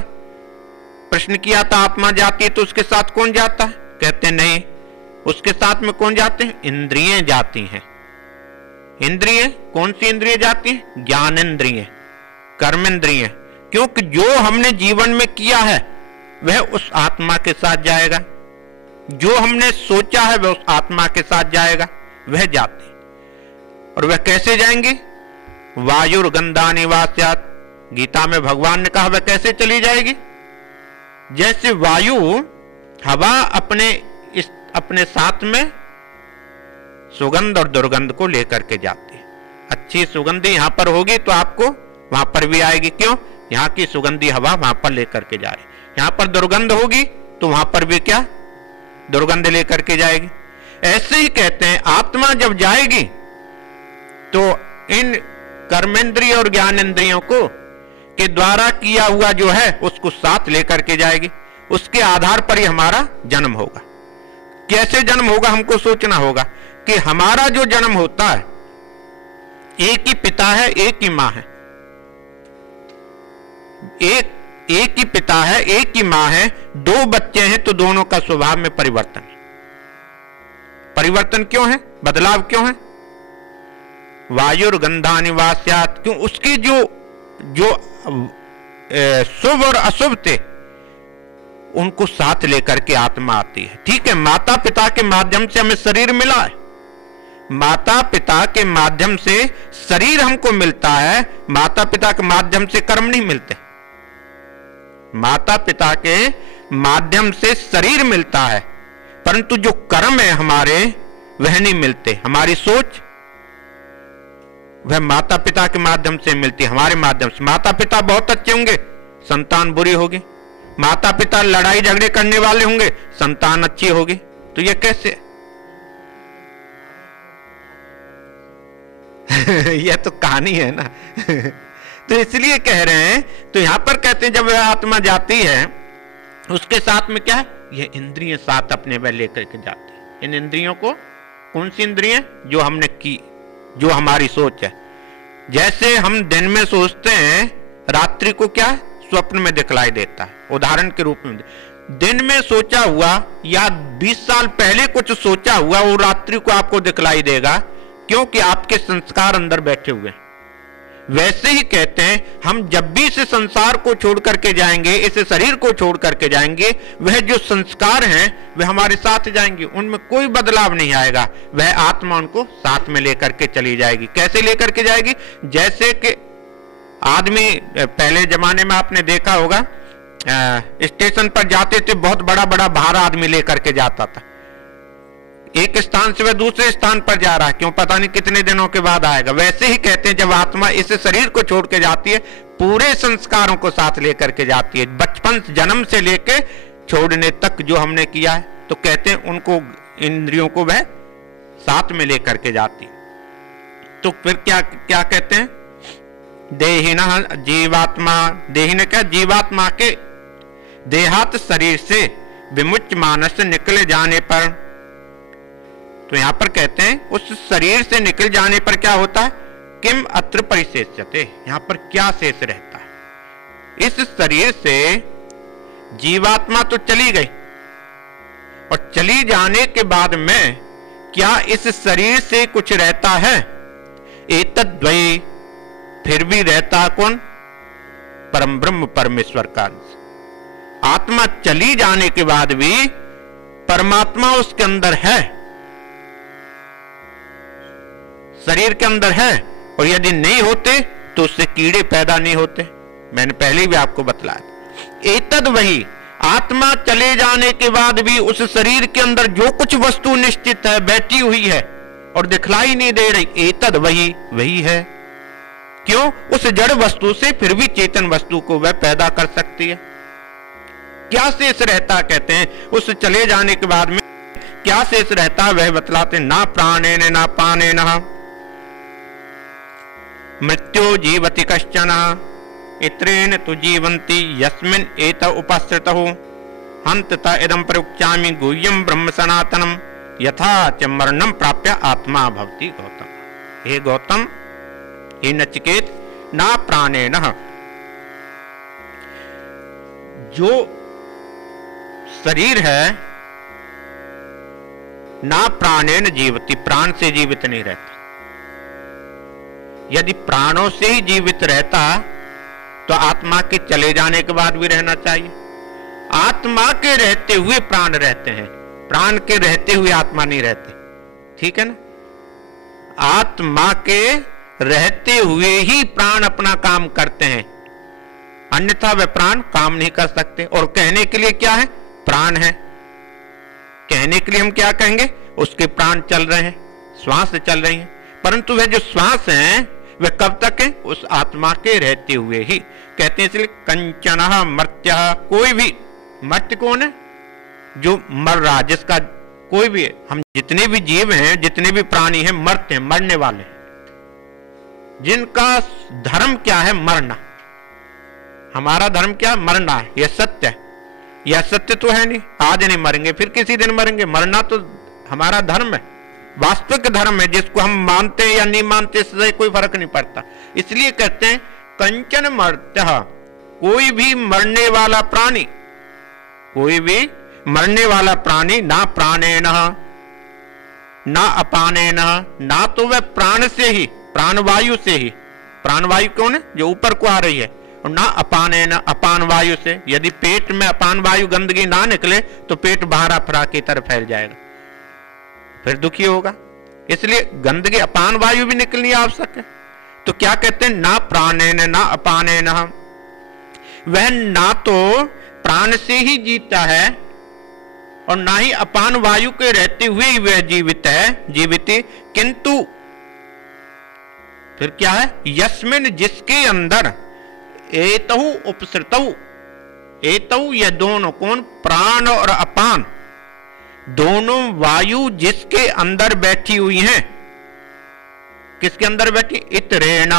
प्रश्न किया था आत्मा जाती है तो उसके साथ कौन जाता है? कहते नहीं, उसके साथ में कौन जाते हैं? इंद्रियां जाती हैं। इंद्रिय कौन सी इंद्रिय जाती है? ज्ञानेंद्रिय, कर्मेंद्रिय। क्योंकि जो हमने जीवन में किया है वह उस आत्मा के साथ जाएगा, जो हमने सोचा है वह उस आत्मा के साथ जाएगा, वह जाती। और वह कैसे जाएंगी? वायुर्गंधानि वास्यात्। गीता में भगवान ने कहा वह कैसे चली जाएगी? जैसे वायु हवा अपने साथ में सुगंध और दुर्गंध को लेकर के जाती है। अच्छी सुगंधी यहां पर होगी तो आपको वहां पर भी आएगी। क्यों? यहां की सुगंधी हवा वहां पर लेकर के जा रही। यहां पर दुर्गंध होगी तो वहां पर भी क्या? दुर्गंध लेकर के जाएगी। ऐसे ही कहते हैं आत्मा जब जाएगी तो इन कर्मेंद्रिय और ज्ञानेंद्रियों को के द्वारा किया हुआ जो है उसको साथ लेकर के जाएगी। उसके आधार पर ही हमारा जन्म होगा। कैसे जन्म होगा हमको सोचना होगा कि हमारा जो जन्म होता है, एक ही पिता है एक ही मां है, एक ही पिता है एक ही मां है, दो बच्चे हैं तो दोनों का स्वभाव में परिवर्तन है। परिवर्तन क्यों है? बदलाव क्यों है? वायुर्गंधानि वास्यात्। क्यों? उसकी जो शुभ और अशुभ थे उनको साथ लेकर के आत्मा आती है। ठीक है, माता पिता के माध्यम से हमें शरीर मिला है, माता पिता के माध्यम से शरीर हमको मिलता है, माता पिता के माध्यम से कर्म नहीं मिलते। माता पिता के माध्यम से शरीर मिलता है परंतु जो कर्म है हमारे वह नहीं मिलते। हमारी सोच वह माता पिता के माध्यम से मिलती है, हमारे माध्यम से। माता पिता बहुत अच्छे होंगे, संतान बुरी होगी। माता पिता लड़ाई झगड़े करने वाले होंगे, संतान अच्छी होगी। तो ये कैसे? यह तो कहानी है ना। तो इसलिए कह रहे हैं, तो यहां पर कहते हैं जब वह आत्मा जाती है उसके साथ में क्या है? यह इंद्रियां साथ अपने वह लेकर के जाती है। इन इंद्रियों को, कौन सी इंद्रियां? जो हमने की, जो हमारी सोच है। जैसे हम दिन में सोचते हैं, रात्रि को क्या स्वप्न में दिखलाई देता है। उदाहरण के रूप में दिन में सोचा हुआ या 20 साल पहले कुछ सोचा हुआ वो रात्रि को आपको दिखलाई देगा, क्योंकि आपके संस्कार अंदर बैठे हुए हैं। वैसे ही कहते हैं हम जब भी इस संसार को छोड़ करके जाएंगे, इस शरीर को छोड़ करके जाएंगे, वह जो संस्कार हैं वह हमारे साथ जाएंगे, उनमें कोई बदलाव नहीं आएगा। वह आत्मा उनको साथ में लेकर के चली जाएगी। कैसे लेकर के जाएगी? जैसे कि आदमी पहले जमाने में आपने देखा होगा, स्टेशन पर जाते थे, बहुत बड़ा बड़ा भार आदमी लेकर के जाता था। एक स्थान से वह दूसरे स्थान पर जा रहा है, क्यों? पता नहीं कितने दिनों के बाद आएगा। वैसे ही कहते हैं जब आत्मा इस शरीर को छोड़ के जाती है, पूरे संस्कारों को साथ लेकर के जाती है। बचपन जन्म से लेके छोड़ने तक जो हमने किया है, तो कहते हैं उनको, इंद्रियों को वह साथ में लेकर के जाती है। तो फिर क्या क्या कहते हैं? देहिनः जीवात्मा। देही ने क्या? जीवात्मा के देहात शरीर से विमुच्य मानस निकले जाने पर, तो यहां पर कहते हैं उस शरीर से निकल जाने पर क्या होता है? किम अत्र परिशेष्यते। यहां पर क्या शेष रहता है? इस शरीर से जीवात्मा तो चली गई, और चली जाने के बाद में क्या इस शरीर से कुछ रहता है? एतद्वै, फिर भी रहता कौन? परम ब्रह्म परमेश्वर का अंश। आत्मा चली जाने के बाद भी परमात्मा उसके अंदर है, शरीर के अंदर है। और यदि नहीं होते तो उससे कीड़े पैदा नहीं होते। मैंने पहले भी आपको बतलाया, एतद वही, आत्मा चले जाने के बाद भी उस शरीर के अंदर जो कुछ वस्तु निश्चित है, बैठी हुई है और दिखलाई नहीं दे रही, एतद वही वही है। क्यों? उस जड़ वस्तु से फिर भी चेतन वस्तु को वह पैदा कर सकती है। क्या शेष रहता कहते हैं उस चले जाने के बाद में क्या शेष रहता, वह बतलाते, ना प्राणेन ना पानेन मृत्यो जीवति कश्चन इत्रेण तु जीवन्ति यस्मिन् एत उपस्थितौ हन्तता इदं प्रयुक्ष्यामि गुह्यं ब्रह्म सनातनम यथा च मरणं प्राप्य आत्मा भवति। गौतम, हे गौतम, हे नचिकेत, ना प्राणेन, जो शरीर है, ना प्राणेन जीवति, प्राण से जीवित नहीं रहता। यदि प्राणों से ही जीवित रहता तो आत्मा के चले जाने के बाद भी रहना चाहिए। आत्मा के रहते हुए प्राण रहते हैं, प्राण के रहते हुए आत्मा नहीं रहते। ठीक है ना? आत्मा के रहते हुए ही प्राण अपना काम करते हैं, अन्यथा वे प्राण काम नहीं कर सकते। और कहने के लिए क्या है? प्राण है। कहने के लिए हम क्या कहेंगे? उसके प्राण चल रहे हैं, श्वास चल रही है, परंतु वह जो श्वास है वह कब तक है? उस आत्मा के रहते हुए ही। कहते हैं इसलिए कंचन मर्त्य, कोई भी, मर्त्य कौन है? जो मर रहा, जिसका कोई भी, हम जितने भी जीव हैं, जितने भी प्राणी हैं, मरते हैं, मरने वाले हैं। जिनका धर्म क्या है? मरना। हमारा धर्म क्या? मरना है। यह सत्य है। यह सत्य तो है नहीं, आज नहीं मरेंगे फिर किसी दिन मरेंगे, मरना तो हमारा धर्म है, वास्तविक धर्म है, जिसको हम मानते या नहीं मानते इससे कोई फर्क नहीं पड़ता। इसलिए कहते हैं कंचन मर्त्य, कोई भी मरने वाला प्राणी, कोई भी मरने वाला प्राणी, ना प्राणेन ना अपानेन, ना तो वह प्राण से ही, प्राणवायु से ही, प्राणवायु कौन है? जो ऊपर को आ रही है, और ना अपानेन, अपान वायु से। यदि पेट में अपान वायु गंदगी ना निकले तो पेट बाहर अफरा की तरफ फैल जाएगा, फिर दुखी होगा। इसलिए गंदगी, अपान वायु भी निकलनी आवश्यक है। तो क्या कहते हैं? ना प्राणेन ना अपानेन, वह ना तो प्राण से ही जीता है और ना ही अपान वायु के रहते हुए ही वह जीवित है, जीवित, किंतु फिर क्या है? यस्मिन, जिसके अंदर एतहु उपसृतौ, एतहु यह दोनों, कौन? प्राण और अपान, दोनों वायु जिसके अंदर बैठी हुई हैं। किसके अंदर बैठी? इतरेण।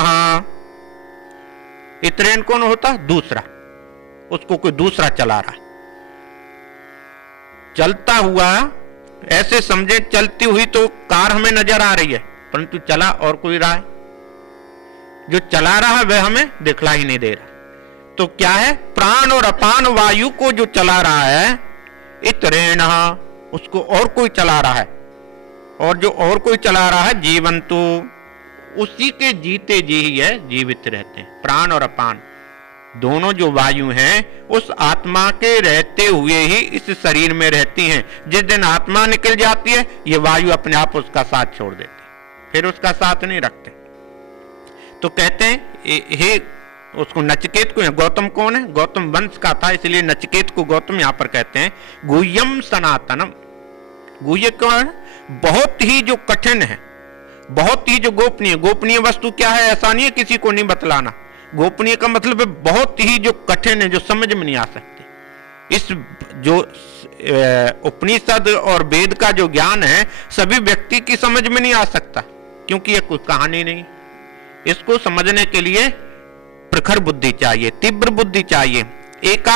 इतरेण कौन होता? दूसरा, उसको कोई दूसरा चला रहा है। चलता हुआ, ऐसे समझे चलती हुई तो कार हमें नजर आ रही है, परंतु चला और कोई रहा है। जो चला रहा है वह हमें दिखलाई नहीं दे रहा। तो क्या है? प्राण और अपान वायु को जो चला रहा है, इतरेण, उसको और कोई चला रहा है। और जो और कोई चला रहा है, जीवंतु, उसी के जीते जी ही है, जीवित रहते हैं। प्राण और अपान दोनों जो वायु हैं उस आत्मा के रहते हुए ही इस शरीर में रहती हैं। जिस दिन आत्मा निकल जाती है, ये वायु अपने आप उसका साथ छोड़ देती, फिर उसका साथ नहीं रखते। तो कहते हैं हे, उसको नचिकेत को, गौतम कौन है? गौतम वंश का था, इसलिए नचिकेत को गौतम यहां पर कहते हैं। गुह्यम सनातनम, गुह्य कौन है? बहुत ही जो कठिन है, बहुत ही जो गोपनीय। गोपनीय वस्तु क्या है? ऐसा नहीं है किसी को नहीं बतलाना। गोपनीय का मतलब है बहुत ही जो कठिन है, जो समझ में नहीं आ सकती। इस जो उपनिषद और वेद का जो ज्ञान है, सभी व्यक्ति की समझ में नहीं आ सकता, क्योंकि ये कोई कहानी नहीं। इसको समझने के लिए प्रखर बुद्धि चाहिए, तीव्र बुद्धि चाहिए,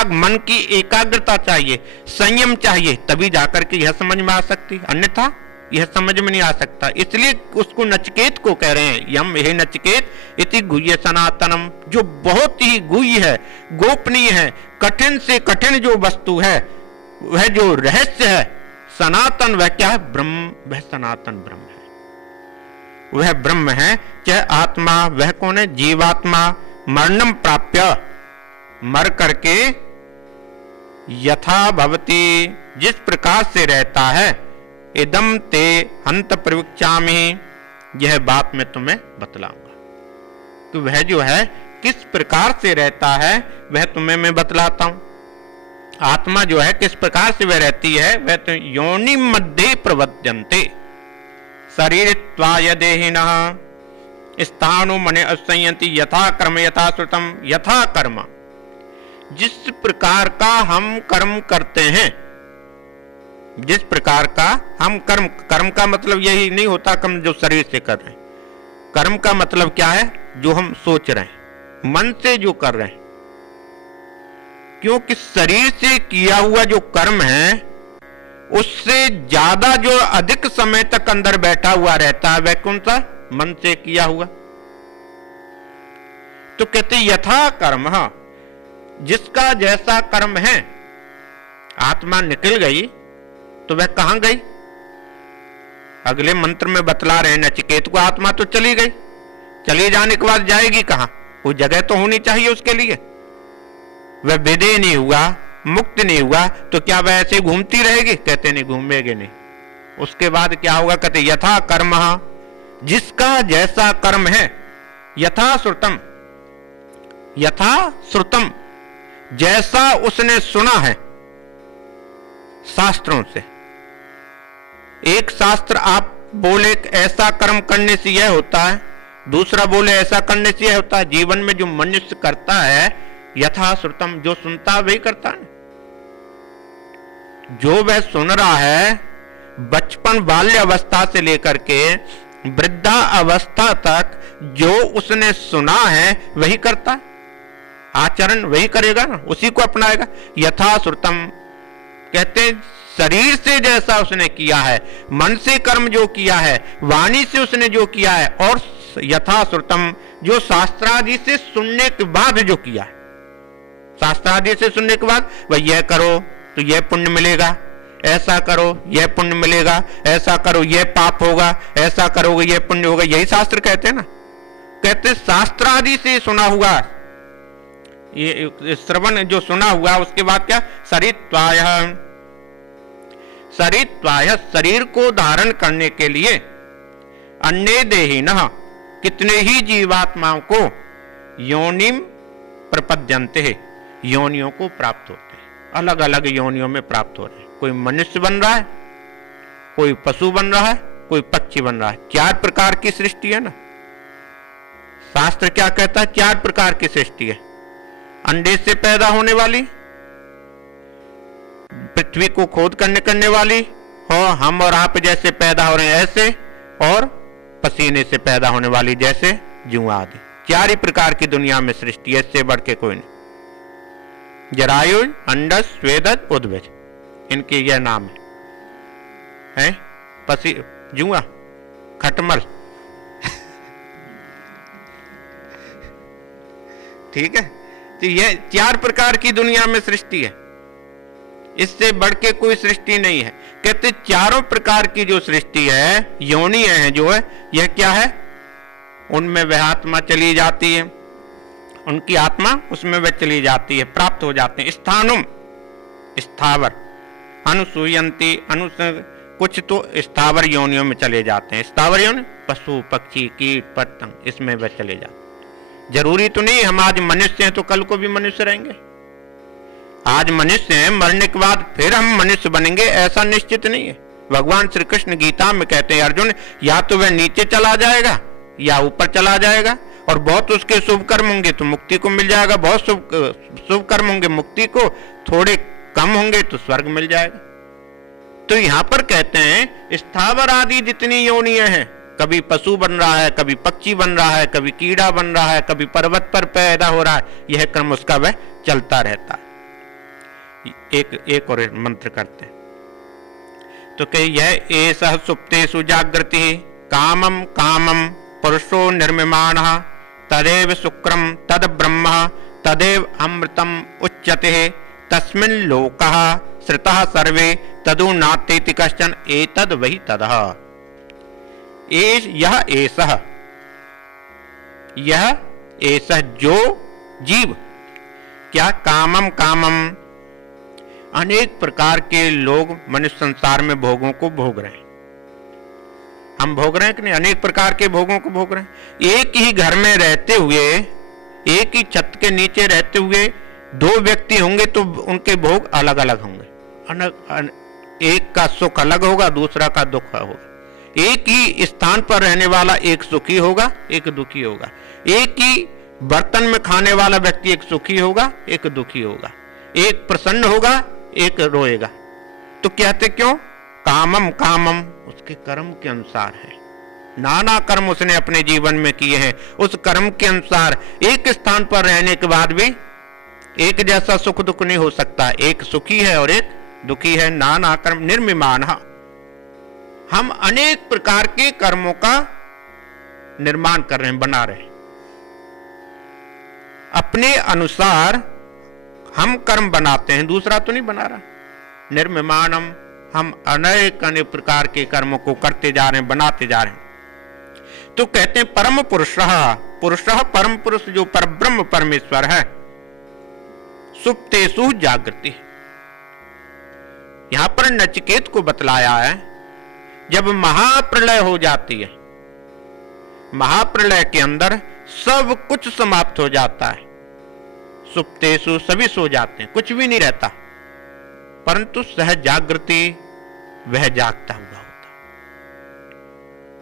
मन की एकाग्रता चाहिए, संयम चाहिए, तभी जाकर के यह समझ में आ सकती, अन्यथा यह समझ में नहीं आ सकता। इसलिए उसको नचिकेत को कह रहे हैं, यम हे नचिकेत इति गुह्य सनातनम, जो बहुत ही गुह्य है, गोपनीय है, कठिन से कठिन जो वस्तु है, वह जो रहस्य है सनातन, वह क्या है? ब्रह्म, वह सनातन ब्रह्म है, वह ब्रह्म है। चाहे आत्मा, वह कौन है? जीवात्मा, मरणम प्राप्य, मर करके, यथा भवति, जिस प्रकार से रहता है, इदम ते हंत प्रविक्ष्यामि, यह बात मैं तुम्हें बतलाऊंगा। तो वह जो है किस प्रकार से रहता है वह तुम्हें मैं बतलाता हूं। आत्मा जो है किस प्रकार से वह रहती है, वह तो योनि मध्य प्रवद्यन्ते शरीरत्वाय देहिनः स्थानो मने असंयन्ति यथा कर्म यथा श्रुतम। यथा कर्म, जिस प्रकार का हम कर्म करते हैं, जिस प्रकार का हम कर्म, कर्म का मतलब यही नहीं होता कर्म जो शरीर से कर रहे हैं। कर्म का मतलब क्या है, जो हम सोच रहे हैं, मन से जो कर रहे हैं। क्योंकि शरीर से किया हुआ जो कर्म है उससे ज्यादा जो अधिक समय तक अंदर बैठा हुआ रहता है वह कौन सा, मन से किया हुआ। तो कहते यथा कर्म, जिसका जैसा कर्म है। आत्मा निकल गई तो वह कहां गई, अगले मंत्र में बतला रहे नचिकेत को, आत्मा तो चली गई, चली जाने के बाद जाएगी कहां, कोई जगह तो होनी चाहिए उसके लिए। वह विदेह नहीं हुआ, मुक्त नहीं हुआ, तो क्या वह ऐसे घूमती रहेगी, कहते नहीं, घूमेगी नहीं। उसके बाद क्या होगा, कहते यथा कर्म, जिसका जैसा कर्म है। यथा श्रुतम, यथा श्रुतम, जैसा उसने सुना है शास्त्रों से। एक शास्त्र आप बोले ऐसा कर्म करने से यह होता है, दूसरा बोले ऐसा करने से यह होता है। जीवन में जो मनुष्य करता है यथा श्रुतम, जो सुनता है वही करता है। जो वह सुन रहा है बचपन बाल्य अवस्था से लेकर के वृद्धा अवस्था तक जो उसने सुना है वही करता है, आचरण वही करेगा ना, उसी को अपनाएगा। यथा श्रुतम कहते शरीर से जैसा उसने किया है, मन से कर्म जो किया है, वाणी से उसने जो किया है, और यथा श्रुतम जो शास्त्रादि से सुनने के बाद जो किया है। शास्त्रादि से सुनने के बाद वह यह करो तो यह पुण्य मिलेगा, ऐसा करो यह पुण्य मिलेगा, ऐसा करो यह पाप होगा, ऐसा करोगे यह पुण्य होगा, यही शास्त्र कहते हैं ना। कहते शास्त्रादि से सुना हुआ, ये श्रवण जो सुना हुआ, उसके बाद क्या, शरीरत्वाय, शरीरत्वाय शरीर को धारण करने के लिए अन्य देहिनः कितने ही जीवात्माओं को योनिम प्रपद्यन्ते है, योनियों को प्राप्त होते हैं, अलग अलग योनियों में प्राप्त हो रहे हैं। कोई मनुष्य बन रहा है, कोई पशु बन रहा है, कोई पक्षी बन रहा है। 4 प्रकार की सृष्टि है ना। शास्त्र क्या कहता है, 4 प्रकार की सृष्टि है। अंडे से पैदा होने वाली, पृथ्वी को खोद करने वाली, और हम और आप जैसे पैदा हो रहे हैं ऐसे, और पसीने से पैदा होने वाली जैसे जुआ आदि। 4 ही प्रकार की दुनिया में सृष्टि है, इससे बढ़ के कोई नहीं। जरायुज, अंडज, स्वेदज, उद्भिज, इनके यह नाम है पसी, जुआ, खटमल ठीक है। तो यह 4 प्रकार की दुनिया में सृष्टि है, इससे बढ़ के कोई सृष्टि नहीं है। कहते 4 प्रकार की जो सृष्टि है, योनि है जो है, यह क्या है, उनमें वह आत्मा चली जाती है, उनकी आत्मा उसमें वह चली जाती है, प्राप्त हो जाते हैं। स्थानुम स्थावर, अनुसूयंती कुछ तो स्थावर योनियों में चले जाते हैं। स्थावर योनि पशु पक्षी कीट पतंग, इसमें वह चले जाते हैं। जरूरी तो नहीं हम आज मनुष्य हैं तो कल को भी मनुष्य रहेंगे। आज मनुष्य हैं, मरने के बाद फिर हम मनुष्य बनेंगे ऐसा निश्चित नहीं है। भगवान श्री कृष्ण गीता में कहते हैं अर्जुन, या तो वह नीचे चला जाएगा या ऊपर चला जाएगा, और बहुत उसके शुभ कर्म होंगे तो मुक्ति को मिल जाएगा, बहुत शुभ कर्म होंगे मुक्ति को, थोड़े कम होंगे तो स्वर्ग मिल जाएगा। तो यहां पर कहते हैं स्थावर आदि जितनी योनियां हैं, कभी पशु बन रहा है, कभी पक्षी बन रहा है, कभी कीड़ा बन रहा है, कभी पर्वत पर पैदा हो रहा है, यह क्रम उसका वह चलता रहता है। एक और मंत्र करते हैं तो कही यह एषः सुप्तेषु जागृति कामम कामम पुरुषो निर्मिमाण तदेव शुक्रम तद ब्रह्म तदेव अमृतम उच्यते तस्मिन् लोकः श्रुतः सर्वे तदु नात्येति कश्चन एतद् वही तदः। यह एषः जो जीव क्या कामम कामम, अनेक प्रकार के लोग मनुष्य संसार में भोगों को भोग रहे हैं। हम भोग रहे हैं कि नहीं, अनेक प्रकार के भोगों को भोग रहे हैं। एक ही घर में रहते हुए एक ही छत के नीचे रहते हुए दो व्यक्ति होंगे तो उनके भोग अलग अलग होंगे, एक का सुख अलग होगा, दूसरा का दुख होगा। एक ही स्थान पर रहने वाला एक सुखी होगा, एक दुखी होगा। एक ही बर्तन में खाने वाला व्यक्ति एक सुखी होगा, एक दुखी होगा। एक प्रसन्न होगा, एक रोएगा। तो कहते क्यों? कामम कामम, उसके कर्म के अनुसार है। नाना कर्म उसने अपने जीवन में किए हैं, उस कर्म के अनुसार एक स्थान पर रहने के बाद भी एक जैसा सुख दुख नहीं हो सकता। एक सुखी है और एक दुखी है। नाना कर्म निर्मिमान, हम अनेक प्रकार के कर्मों का निर्माण कर रहे हैं, बना रहे हैं। अपने अनुसार हम कर्म बनाते हैं, दूसरा तो नहीं बना रहा। निर्मिमानम, हम अनेक अनेक प्रकार के कर्मों को करते जा रहे हैं, बनाते जा रहे हैं। तो कहते हैं परम पुरुषः, पुरुषः परम पुरुष जो परब्रह्म परमेश्वर है, सुप्तेषु जागृति। यहां पर नचिकेत को बतलाया है, जब महाप्रलय हो जाती है, महाप्रलय के अंदर सब कुछ समाप्त हो जाता है। सुप्तेषु, सभी सो जाते हैं, कुछ भी नहीं रहता, परंतु सह जागृति, वह जागता हुआ होता।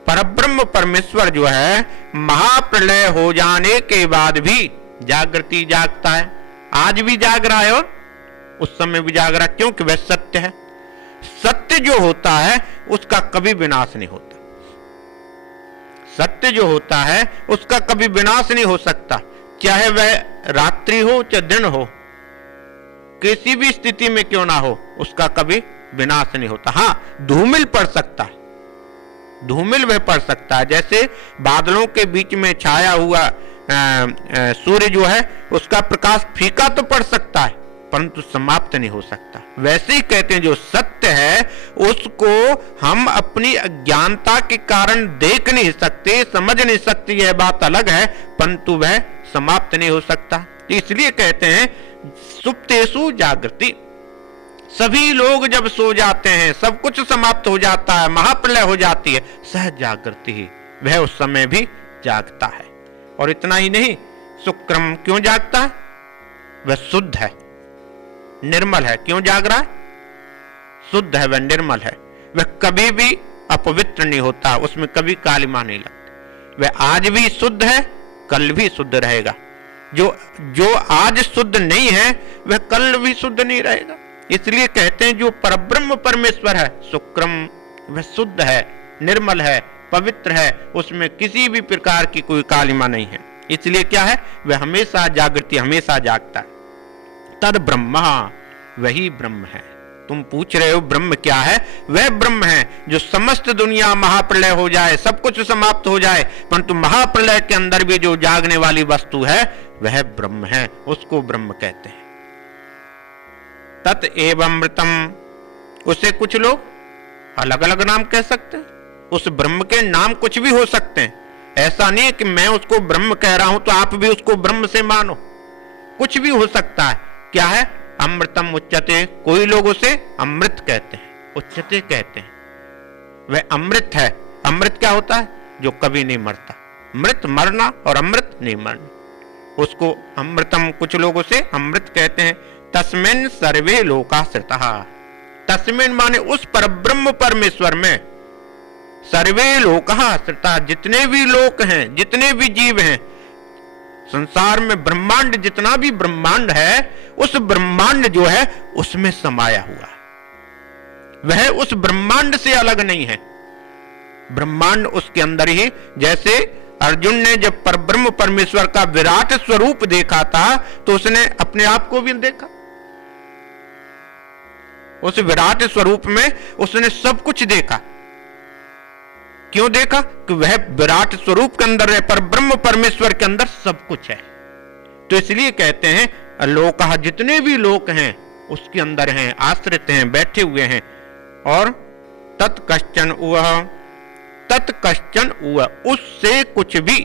परब्रह्म परमेश्वर जो है महाप्रलय हो जाने के बाद भी जागृति जागता है। आज भी जाग रहा है और उस समय भी जाग रहा है, क्योंकि वह सत्य है। सत्य जो होता है उसका कभी विनाश नहीं होता। सत्य जो होता है उसका कभी विनाश नहीं हो सकता, चाहे वह रात्रि हो चाहे दिन हो, किसी भी स्थिति में क्यों ना हो, उसका कभी विनाश नहीं होता। हाँ, धूमिल पड़ सकता है, धूमिल वह पड़ सकता है। जैसे बादलों के बीच में छाया हुआ सूर्य जो है, उसका प्रकाश फीका तो पड़ सकता है, परंतु समाप्त नहीं हो सकता। वैसे ही कहते हैं जो सत्य है उसको हम अपनी अज्ञानता के कारण देख नहीं सकते, समझ नहीं सकते, यह बात अलग है, परंतु वह समाप्त नहीं हो सकता। इसलिए कहते हैं सुप्तेषु जागृति। सभी लोग जब सो जाते हैं, सब कुछ समाप्त हो जाता है, महाप्रलय हो जाती है, सह जागृति ही, वह उस समय भी जागता है। और इतना ही नहीं, शुक्रम क्यों जागता है? वह शुद्ध है, निर्मल है। क्यों जाग रहा है? शुद्ध है, वह निर्मल है, वह कभी भी अपवित्र नहीं होता, उसमें कभी कालिमा नहीं लगती। वह आज भी शुद्ध है, कल भी शुद्ध रहेगा। जो आज शुद्ध नहीं है वह कल भी शुद्ध नहीं रहेगा। इसलिए कहते हैं जो परब्रह्म परमेश्वर है, शुक्रम, वह शुद्ध है, निर्मल है, पवित्र है, उसमें किसी भी प्रकार की कोई कालिमा नहीं है। इसलिए क्या है? वह हमेशा जागृति, हमेशा जागता है। तद ब्रह्मा, वही ब्रह्म है। तुम पूछ रहे हो ब्रह्म क्या है? वह ब्रह्म है जो समस्त दुनिया महाप्रलय हो जाए, सब कुछ समाप्त हो जाए, परंतु महाप्रलय के अंदर भी जो जागने वाली वस्तु है वह ब्रह्म है, उसको ब्रह्म कहते हैं। तत् एव अमृतम, उसे कुछ लोग अलग अलग नाम कह सकते हैं। उस ब्रह्म के नाम कुछ भी हो सकते हैं। ऐसा नहीं है कि मैं उसको ब्रह्म कह रहा हूं तो आप भी उसको ब्रह्म से मानो, कुछ भी हो सकता है। क्या है? अमृतम उच्यते, कोई लोग उसे अमृत कहते हैं, उच्यते कहते हैं, वह अमृत है। अमृत क्या होता है? जो कभी नहीं मरता। मृत मरना और अमृत नहीं मरना, उसको अमृतम, कुछ लोग उसे अमृत कहते हैं। तस्मिन् सर्वे लोकाश्रितः, तस्मिन् माने उस परब्रह्म परमेश्वर में, सर्वे लोकः आश्रितः, जितने भी लोक हैं, जितने भी जीव हैं संसार में, ब्रह्मांड, जितना भी ब्रह्मांड है, उस ब्रह्मांड जो है उसमें समाया हुआ है। वह उस ब्रह्मांड से अलग नहीं है, ब्रह्मांड उसके अंदर ही। जैसे अर्जुन ने जब परब्रह्म परमेश्वर का विराट स्वरूप देखा था तो उसने अपने आप को भी देखा। उस विराट स्वरूप में उसने सब कुछ देखा। क्यों देखा? कि वह विराट स्वरूप के अंदर है, परब्रह्म परमेश्वर के अंदर सब कुछ है। तो इसलिए कहते हैं लोक, जितने भी लोक हैं उसके अंदर हैं, आश्रित हैं, बैठे हुए हैं। और तत्कश्चन उह, तत्कश्चन उह, उससे कुछ भी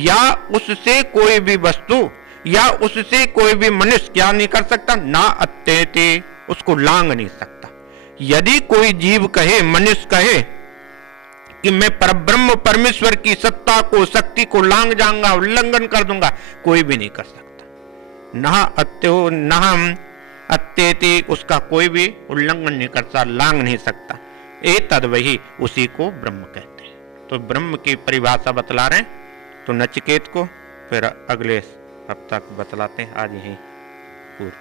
या उससे कोई भी वस्तु या उससे कोई भी मनुष्य क्या नहीं कर सकता? ना अत्येति, उसको लांग नहीं सकता। यदि कोई जीव कहे, मनुष्य कहे कि मैं परब्रह्म परमेश्वर की सत्ता को, शक्ति को लांग जाऊंगा, उल्लंघन कर दूंगा, कोई भी नहीं कर सकता। न अत्यो न अत्येति, उसका कोई भी उल्लंघन नहीं करता, लांग नहीं सकता। ए तद वही, उसी को ब्रह्म कहते हैं। तो ब्रह्म की परिभाषा बतला रहे हैं तो नचिकेत को, फिर अगले हफ्ता बतलाते हैं। आज यहीं पूर्ण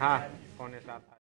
हाँ, 6:45